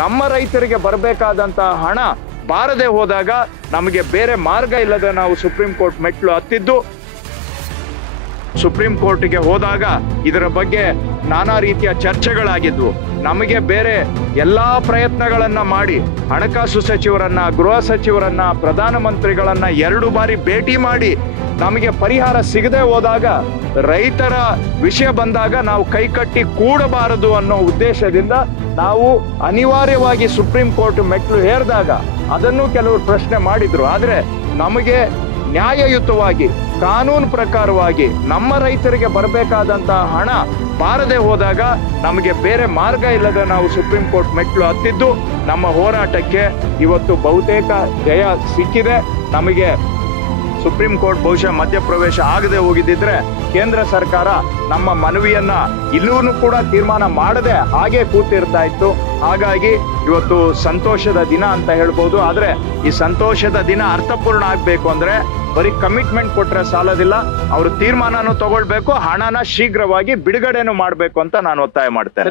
ನಮ್ಮ ರೈತರಿಗೆ ಬರಬೇಕಾದಂತಹ ಹಣ ಬಾರದೆ ಹೋದಾಗ ನಮಗೆ ಬೇರೆ ಮಾರ್ಗ ಇಲ್ಲದೆ ನಾವು ಸುಪ್ರೀಂ ಕೋರ್ಟ್ ಮೆಟ್ಲು ಹತ್ತಿದ್ದು. ಸುಪ್ರೀಂ ಕೋರ್ಟ್ಗೆ ಹೋದಾಗ ಇದರ ಬಗ್ಗೆ ನಾನಾ ರೀತಿಯ ಚರ್ಚೆಗಳಾಗಿದ್ವು. ನಮಗೆ ಬೇರೆ ಎಲ್ಲಾ ಪ್ರಯತ್ನಗಳನ್ನ ಮಾಡಿ ಹಣಕಾಸು ಸಚಿವರನ್ನ, ಗೃಹ ಸಚಿವರನ್ನ, ಪ್ರಧಾನಮಂತ್ರಿಗಳನ್ನ 2 ಬಾರಿ ಭೇಟಿ ಮಾಡಿ ನಮಗೆ ಪರಿಹಾರ ಸಿಗದೆ ಹೋದಾಗ, ರೈತರ ವಿಷಯ ಬಂದಾಗ ನಾವು ಕೈಕಟ್ಟಿ ಕೂಡಬಾರದು ಅನ್ನೋ ಉದ್ದೇಶದಿಂದ ನಾವು ಅನಿವಾರ್ಯವಾಗಿ ಸುಪ್ರೀಂ ಕೋರ್ಟ್ ಮೆಟ್ಲು ಏರಿದಾಗ ಅದನ್ನು ಕೆಲವರು ಪ್ರಶ್ನೆ ಮಾಡಿದ್ರು. ಆದ್ರೆ ನಮಗೆ ನ್ಯಾಯಯುತವಾಗಿ, ಕಾನೂನು ಪ್ರಕಾರವಾಗಿ ನಮ್ಮ ರೈತರಿಗೆ ಬರಬೇಕಾದಂತಹ ಹಣ ಬಾರದೆ ಹೋದಾಗ ನಮಗೆ ಬೇರೆ ಮಾರ್ಗ ಇಲ್ಲದೆ ನಾವು ಸುಪ್ರೀಂ ಕೋರ್ಟ್ ಮೆಟ್ಲು ಹತ್ತಿದ್ದು. ನಮ್ಮ ಹೋರಾಟಕ್ಕೆ ಇವತ್ತು ಬಹುತೇಕ ಜಯ ಸಿಕ್ಕಿದೆ. ನಮಗೆ ಸುಪ್ರೀಂ ಕೋರ್ಟ್ ಬಹುಶಃ ಮಧ್ಯಪ್ರವೇಶ ಆಗದೆ ಹೋಗಿದ್ದಿದ್ರೆ ಕೇಂದ್ರ ಸರ್ಕಾರ ನಮ್ಮ ಮನವಿಯನ್ನ ಇಲ್ಲೂ ಕೂಡ ತೀರ್ಮಾನ ಮಾಡದೆ ಹಾಗೆ ಕೂತಿರ್ತಾ ಇತ್ತು. ಹಾಗಾಗಿ ಇವತ್ತು ಸಂತೋಷದ ದಿನ ಅಂತ ಹೇಳ್ಬೋದು. ಆದ್ರೆ ಈ ಸಂತೋಷದ ದಿನ ಅರ್ಥಪೂರ್ಣ ಆಗ್ಬೇಕು ಅಂದ್ರೆ ಬರೀ ಕಮಿಟ್ಮೆಂಟ್ ಕೊಟ್ರೆ ಸಾಲದಿಲ್ಲ, ಅವರು ತೀರ್ಮಾನನೂ ತಗೊಳ್ಬೇಕು, ಹಣನ ಶೀಘ್ರವಾಗಿ ಬಿಡುಗಡೆನೂ ಮಾಡ್ಬೇಕು ಅಂತ ನಾನು ಒತ್ತಾಯ ಮಾಡ್ತೇನೆ.